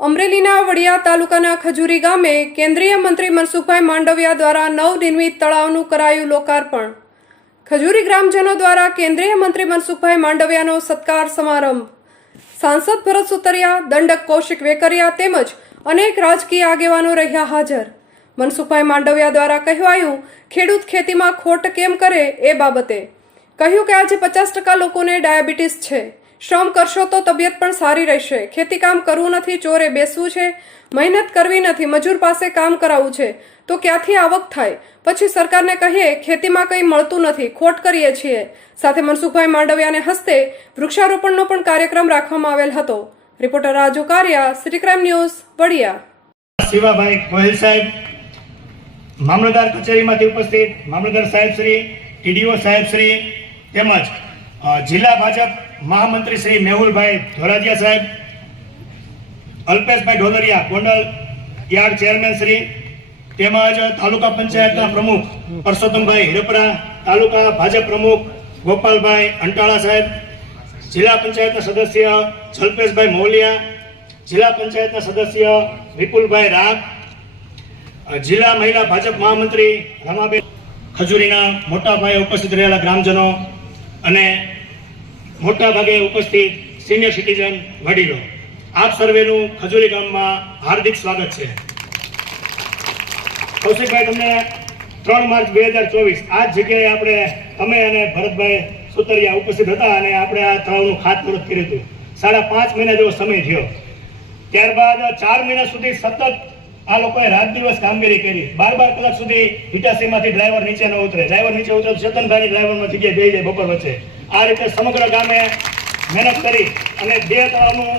અમરેલીના વડિયા તાલુકાના ખજૂરી ગામે કેન્દ્રીય મંત્રી મનસુખભાઈ માંડવિયા દ્વારા નવનિર્મિત તળાવનું કરાયું લોકાર્પણ. ખજૂરી ગ્રામજનો દ્વારા કેન્દ્રીય મંત્રી મનસુખભાઈ માંડવિયાનો સત્કાર સમારંભ. સાંસદ ભરત સુતરિયા, દંડક કૌશિક વેકરિયા તેમજ અનેક રાજકીય આગેવાનો રહ્યા હાજર. મનસુખભાઈ માંડવિયા દ્વારા કહેવાયું, ખેડૂત ખેતીમાં ખોટ કેમ કરે એ બાબતે. કહ્યું કે આજે પચાસ ટકા લોકોને ડાયાબિટીસ છે. શ્રમ કરશો તો તબિયત પણ સારી રહેશે. ખેતી કામ કરવું નથી, ચોરે બેસવું છે. મહેનત કરવી નથી, મજૂર પાસે કામ કરાવવું છે. તો ક્યાંથી આવક થાય? પછી સરકારને કહીએ, ખેતીમાં કંઈ મળતું નથી, ખોટ કરીએ છીએ. સાથે મનસુખભાઈ માંડવિયાને હસ્તે વૃક્ષારોપણનો પણ કાર્યક્રમ રાખવામાં આવેલ હતો. Reporter Raju Kariya, city crime news, Vadiya. Shivabhai Gohil સાહેબ, મામલતદાર કચેરીમાંથી ઉપસ્થિત. મામલતદાર સાહેબ શ્રી, ટીડીઓ સાહેબ શ્રી તેમજ જિલ્લા ભાજપ મહામંત્રી શ્રી મેહુલભાઈ ધોરાજીયા સાહેબ, અલ્પેશભાઈ ઢોલરિયા, ગોંડલ યાર્ડ ચેરમેન શ્રી, તેમજ તાલુકા પંચાયતના પ્રમુખ પરસોત્તમભાઈ હિરપરા, તાલુકા ભાજપ પ્રમુખ ગોપાલભાઈ અંટાળા સાહેબ, જિલ્લા પંચાયતના સદસ્ય જલ્પેશભાઈ મોલિયા, જિલ્લા પંચાયતના સદસ્ય વિપુલભાઈ રાગ જિલ્લા મહિલા ભાજપ મહામંત્રી રમાબેન ખજૂરીના મોટા ભાઈ ઉપસ્થિત રહેલા ગ્રામજનો અને મોટા ભાગે ઉપસ્થિત સિનિયર સિટીઝન વડીલો, આપ સર્વેનું ખજૂરી ગામમાં હાર્દિક સ્વાગત છે. કૌશિકભાઈ, તમને ત્રણ માર્ચ બે હજાર ચોવીસ, આ જગ્યાએ આપણે અમે અને ભરતભાઈ સુતરિયા ઉપસ્થિત હતા અને આપણે આ તળાવનું ખાતમુહૂર્ત કર્યું હતું. સાડા પાંચ મહિના જેવો સમય થયો. ત્યારબાદ ચાર મહિના સુધી સતત આ લોકોએ રાત દિવસ કામગીરી કરી. બાર બાર કલાક સુધી હિટાસીમાંથી ડ્રાઈવર નીચે ન ઉતરે. ડ્રાઈવર નીચે ઉતરે ચેતનભાઈની ડ્રાઈવરમાં જગ્યાએ બે જાય બપોર વચ્ચે. આ રીતે સમગ્ર ગામે મહેનત કરી અને બે તળાવનું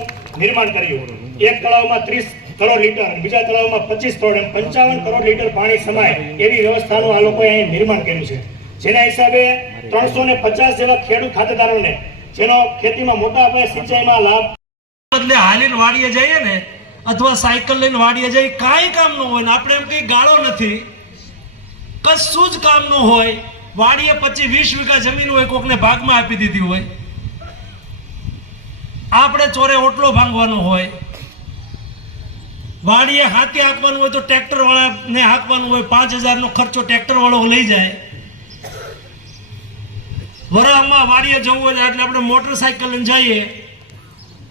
નિર્માણ કર્યું. એક તળાવમાં ત્રીસ કરોડ લીટર, બીજા તળાવમાં પચીસ કરોડ પંચાવન કરોડ લીટર પાણી સમાય એવી વ્યવસ્થાનું આ લોકોએ અહીં નિર્માણ કર્યું છે. જેના હિસાબે ત્રણસો ને પચાસ જેવા ખેડૂત ખાતેદારોને, જેનો ખેતીમાં મોટા પાયે સિંચાઈમાં લાભ બદલે હાલીન વાડીએ જઈએ ને અથવા સાયકલ લઈને વાડીએ જઈએ કાંઈ કામ ન હોય ને આપણે એમ કઈ ગાળો નથી. કશું જ કામ ન હોય. વાડીએ પછી વીસ વીઘા જમીન હોય કોકને ભાગમાં આપી દીધી હોય. આપણે ચોરે ઓટલો ભાંગવાનો હોય. વાડીએ હાથી હાંકવાનું હોય તો ટ્રેક્ટર વાળાને હાંકવાનું હોય. પાંચ હજારનો ખર્ચો ટ્રેક્ટર વાળો લઈ જાય. વરામાં વાડીએ જવું હોય એટલે આપણે મોટરસાયકલ લઈને જઈએ.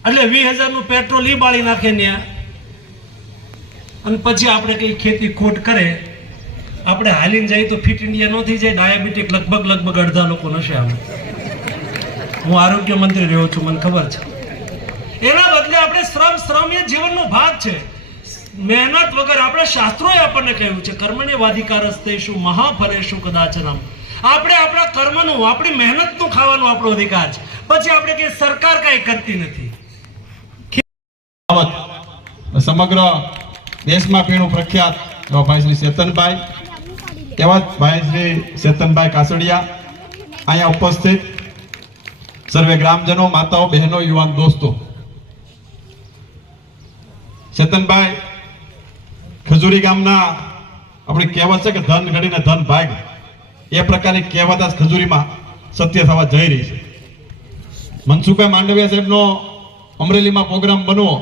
એટલે વીસ હજારનું પેટ્રોલ ઈ બાળી નાખે ત્યાં અને પછી આપણે કઈ ખેતી ખોટ કરે, આપણે હાલીને જઈએ તો ફિટ ઇન્ડિયા ન થઈ જાય, ડાયાબિટીક લગભગ લગભગ અડધા લોકો નશે આમ. હું આરોગ્ય મંત્રી રહ્યો છું, મને ખબર છે. એના બદલે આપણે શ્રમ શ્રમ એ જીવનનો ભાગ છે. મહેનત વગર આપણે શાસ્ત્રોએ આપણને કહ્યું છે, કર્મને વાધિકારસ્તે શું મહાફરેશું કદાચનમ આપણે આપણા કર્મનું, આપણી મહેનતનું ખાવાનું આપણો અધિકાર છે. પછી આપણે કે સરકાર કાંઈ કરતી નથી. સમગ્ર દેશમાં પીણું પ્રખ્યાત એવા ભાઈ શ્રી ચેતનભાઈ એવા જ ભાઈ શ્રી ચેતનભાઈ કાસડિયા અહીંયા ઉપસ્થિત. સર્વે ગ્રામજનો, માતાઓ, બહેનો, યુવાન દોસ્તો. ચેતનભાઈ ખજૂરી ગામના આપણી કહેવત છે કે ધન ઘડીને ધન ભાગ. એ પ્રકારની કહેવત આ ખજૂરીમાં સત્ય થવા જઈ રહી છે. મનસુખભાઈ માંડવિયા સાહેબનો અમરેલીમાં પ્રોગ્રામ બનવો.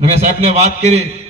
મેં સાહેબને વાત કરી.